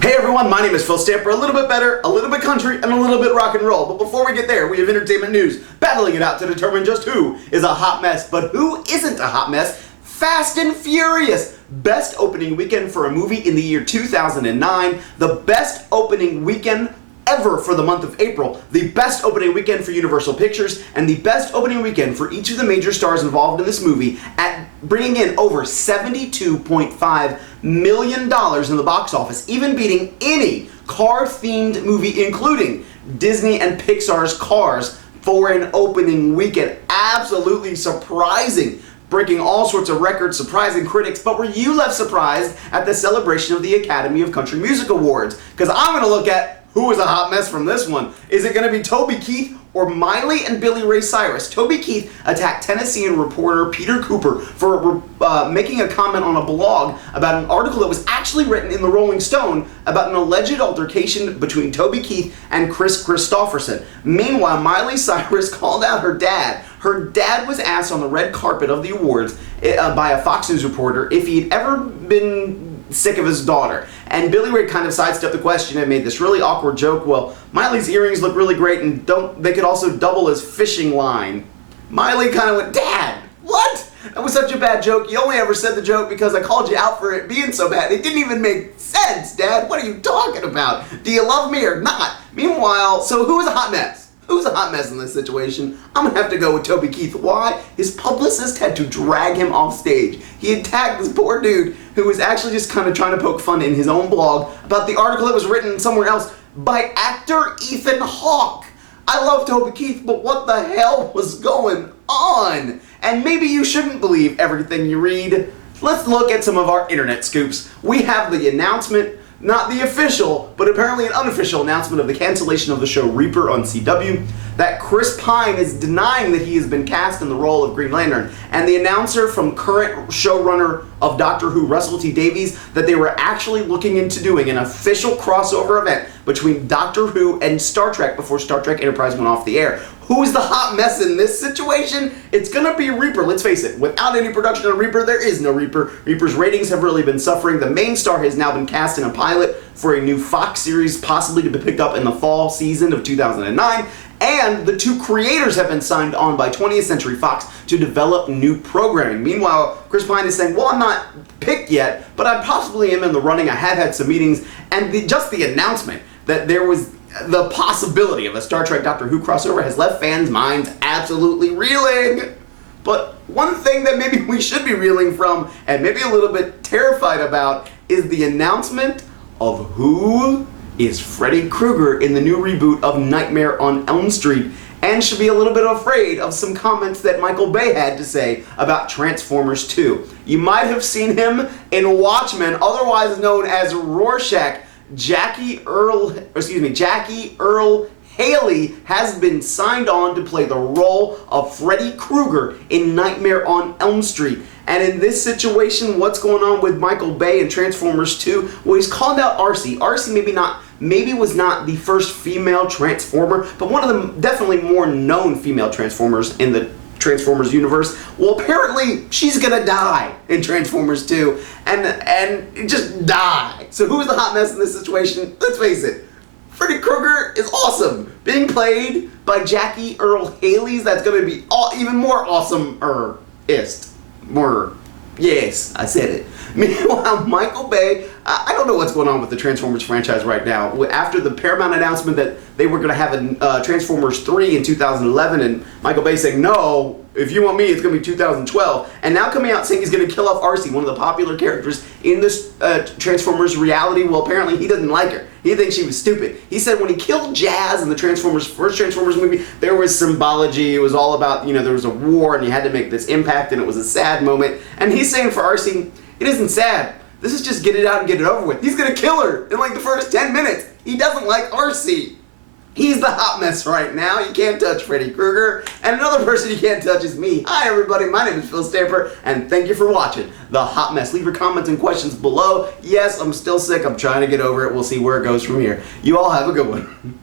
Hey everyone, my name is Phil Stamper, a little bit better, a little bit country, and a little bit rock and roll. But before we get there, we have entertainment news, battling it out to determine just who is a hot mess, but who isn't a hot mess. Fast and Furious, best opening weekend for a movie in the year 2009, the best opening weekend ever for the month of April, the best opening weekend for Universal Pictures, and the best opening weekend for each of the major stars involved in this movie, at bringing in over $72.5 million in the box office, even beating any car-themed movie, including Disney and Pixar's Cars, for an opening weekend. Absolutely surprising. Breaking all sorts of records, surprising critics, but were you left surprised at the celebration of the Academy of Country Music Awards? Because I'm going to look at who was a hot mess from this one. Is it going to be Toby Keith or Miley and Billy Ray Cyrus? Toby Keith attacked Tennessean reporter Peter Cooper for making a comment on a blog about an article that was actually written in the Rolling Stone about an alleged altercation between Toby Keith and Chris Christopherson. Meanwhile, Miley Cyrus called out her dad. Her dad was asked on the red carpet of the awards by a Fox News reporter if he'd ever been sick of his daughter. And Billy Ray kind of sidestepped the question and made this really awkward joke. Well, Miley's earrings look really great and they could also double as fishing line. Miley kind of went, "Dad, what? That was such a bad joke. You only ever said the joke because I called you out for it being so bad. It didn't even make sense, Dad. What are you talking about? Do you love me or not?" Meanwhile, so who is a hot mess? Who's a hot mess in this situation? I'm gonna have to go with Toby Keith. Why? His publicist had to drag him off stage. He attacked this poor dude who was actually just kind of trying to poke fun in his own blog about the article that was written somewhere else by actor Ethan Hawke. I love Toby Keith, but what the hell was going on? And maybe you shouldn't believe everything you read. Let's look at some of our internet scoops. We have the announcement, not the official, but apparently an unofficial announcement of the cancellation of the show Reaper on CW, that Chris Pine is denying that he has been cast in the role of Green Lantern, and the announcer from current showrunner of Doctor Who, Russell T Davies, that they were actually looking into doing an official crossover event between Doctor Who and Star Trek before Star Trek Enterprise went off the air. Who's the hot mess in this situation? It's gonna be Reaper, let's face it. Without any production on Reaper, there is no Reaper. Reaper's ratings have really been suffering. The main star has now been cast in a pilot for a new Fox series, possibly to be picked up in the fall season of 2009. And the two creators have been signed on by 20th Century Fox to develop new programming. Meanwhile, Chris Pine is saying, well, I'm not picked yet, but I possibly am in the running. I have had some meetings, and just the announcement that there was the possibility of a Star Trek Doctor Who crossover has left fans' minds absolutely reeling. But one thing that maybe we should be reeling from, and maybe a little bit terrified about, is the announcement of who is Freddy Krueger in the new reboot of Nightmare on Elm Street, and should be a little bit afraid of some comments that Michael Bay had to say about Transformers 2. You might have seen him in Watchmen, otherwise known as Rorschach. Jackie Earle Haley has been signed on to play the role of Freddy Krueger in Nightmare on Elm Street. And in this situation, what's going on with Michael Bay and Transformers 2? Well, he's called out Arcee. Arcee maybe was not the first female Transformer, but one of the definitely more known female Transformers in the Transformers universe. Well, apparently she's gonna die in Transformers 2 and just die. So who's the hot mess in this situation? Let's face it, Freddy Krueger is awesome, being played by Jackie Earle Haleys. That's gonna be even more awesome-ist. Yes, I said it. Meanwhile, Michael Bay, I don't know what's going on with the Transformers franchise right now. After the Paramount announcement that they were going to have a Transformers 3 in 2011, and Michael Bay saying, no, if you want me, it's going to be 2012. And now coming out saying he's going to kill off Arcee, one of the popular characters in this Transformers reality. Well, apparently he doesn't like her. He thinks she was stupid. He said when he killed Jazz in the first Transformers movie, there was symbology. It was all about, there was a war and you had to make this impact, and it was a sad moment. And he's saying for Arcee, it isn't sad. This is just get it out and get it over with. He's gonna kill her in like the first 10 minutes. He doesn't like Arcee. He's the hot mess right now. You can't touch Freddy Krueger. And another person you can't touch is me. Hi everybody, my name is Phil Stamper, and thank you for watching The Hot Mess. Leave your comments and questions below. Yes, I'm still sick. I'm trying to get over it. We'll see where it goes from here. You all have a good one.